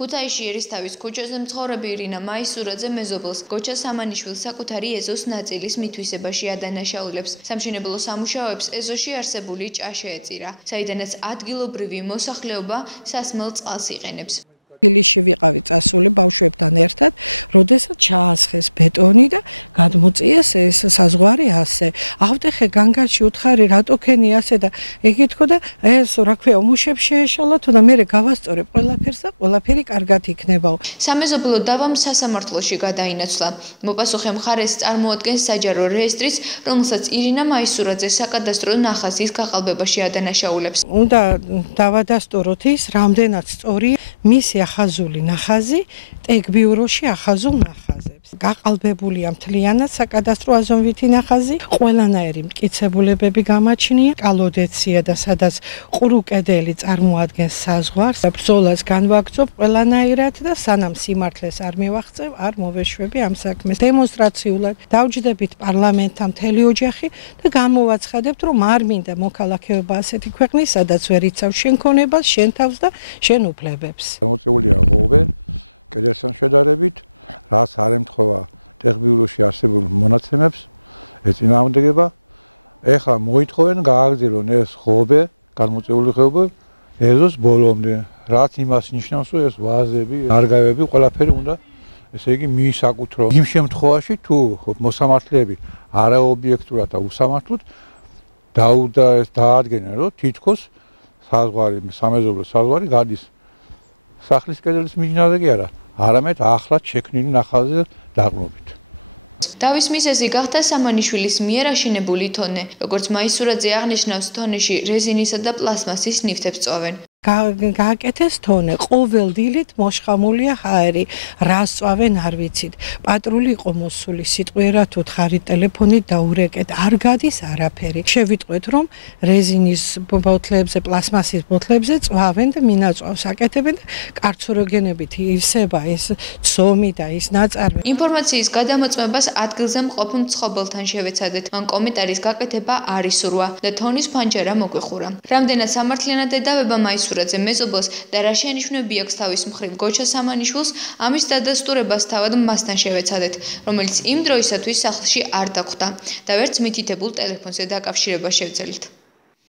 ქუთაისში ერისთავის ქუჩაზე მცხოვრები ირინა მაისურაძე მეზობელს გოჩა სამანიშვილს საკუთარი ეზოს ნაწილის მითვისებაში ადანაშაულებს. სამშენებლო სამუშაოებს ეზოში არსებული ჭა შეეწირა, საიდანაც ადგილობრივი მოსახლეობა სასმელ წყალს იყენებს. თბილისში ვიყავი წასული ბავშვებთან ერთად, როდესაც ჩაასხეს ბეტონი და გადმოწიეს ეს საზღვარი ასე. ავტეხე განგარში უთხარი რატო ქენი ასე და იგი თქო და ეს რა ქვია უმუშებს შეეშალათ და მე გავასწორებ ყველაფერს და ყველაფერი კარგად იქნებაო. სამეზობლო დავამ სასამართლოში გადაინაცვლა. მოპასუხე მხარეს წარმოადგენს საჯარო რეესტრიც, რომელსაც ირინა მაისურაძე საკადასტრო ნახაზის გაყალბებაში ადანაშაულებს. უნდა დავადასტუროთ ის, რამდენად სწორია მისი ახაზული ნახაზი ტეგბიუროში ახაზულ ნახაზებს. გაყალბებულია მთლიანად საკადასტრო აზონვითი ნახაზი, ყველანაირი მტკიცებულებები გამაჩნია, კალოდეცია და სადაც ყრუ კედელი წარმოადგენს საზღვარს. ბრძოლას განვაგრძობ ყველანაირად და სანამ სიმართლეს არ მივაღწევ, არ მოვეშვები ამ საქმეს. დემონსტრაციულად დავჯდებით პარლამენტთან მთელი ოჯახი და გამოვაცხადებთ, რომ არ მინდა მოქალაქეობა ასეთი ქვეყნის, სადაც ვერ იცავს შენ ქონებას, შენ თავს და შენ უფლებებს. გამოწვეულია ღობე კედელთან შედარებით, რაც არ ემთხვევა ტეგბიუროში არსებულ მონაცემებს, ეწინააღმდეგება. ეხლა მოითხოვენ გააგრძელონ ეს ღობე, გამოწვეული ღობე ეზოს ბოლომდე, რაც იმას ნიშნავს, რომ ეს ვაზები, ნარგავები ყველაფერი უნდა ესე იგი მიისაკუთრო. იმ შემთხვევაში თუ მოსამართლეები არაობიექტურად და უსამართლოდ დაადგენენ, რომ თითქოს საზღვარი, სამეზობლო საზღვარი გადის სახლის კედლის მიჯნაზე კი არა, არამედ ახლად შექმნილი ნახაზზე დაყრდნობით. დავის მიზეზი გახდა სამანიშვილის მიერ აშენებული თონე. როგორც მაისურაძე აღნიშნავს, თონეში რეზინისა და პლასმასის ნივთებს წვავენ. გააკეთეს თონე, ყოველ დილით მოშხამულია ჰაერი, რას წვავენ არ ვიცით. პატრული იყო მოსული, სიტყვიერად უთხარით, ტელეფონით დაურეკეთ, არ გადის არაფერი. შევიტყვეთ, რომ რეზინის ბოთლებზე, პლასმასის ბოთლებზე წვავენ და მინაწვავს აკეთებენ და კარცეროგენებით ივსება ეს ცომი და ის ნაწარმი. ინფორმაციის გადამოწმებას ადგილზე მყოფ მცხოვრებელთან შევეცადეთ. მან კომენტარის გაკეთება არ ისურვა და თონის ფანჯარა მოგვეხურა. რამდენად სამართლიანად ედავება მაისურაძე მეზობელს და რა შენიშვნები აქვს თავის მხრივ გოჩა სამანიშვილს, ამის დადასტურებას თავად მასთან შევეცადეთ, რომელიც იმ დროისათვის სახლში არ დახვდა და ვერც მითითებულ ტელეფონზე დაკავშირება შევძელით.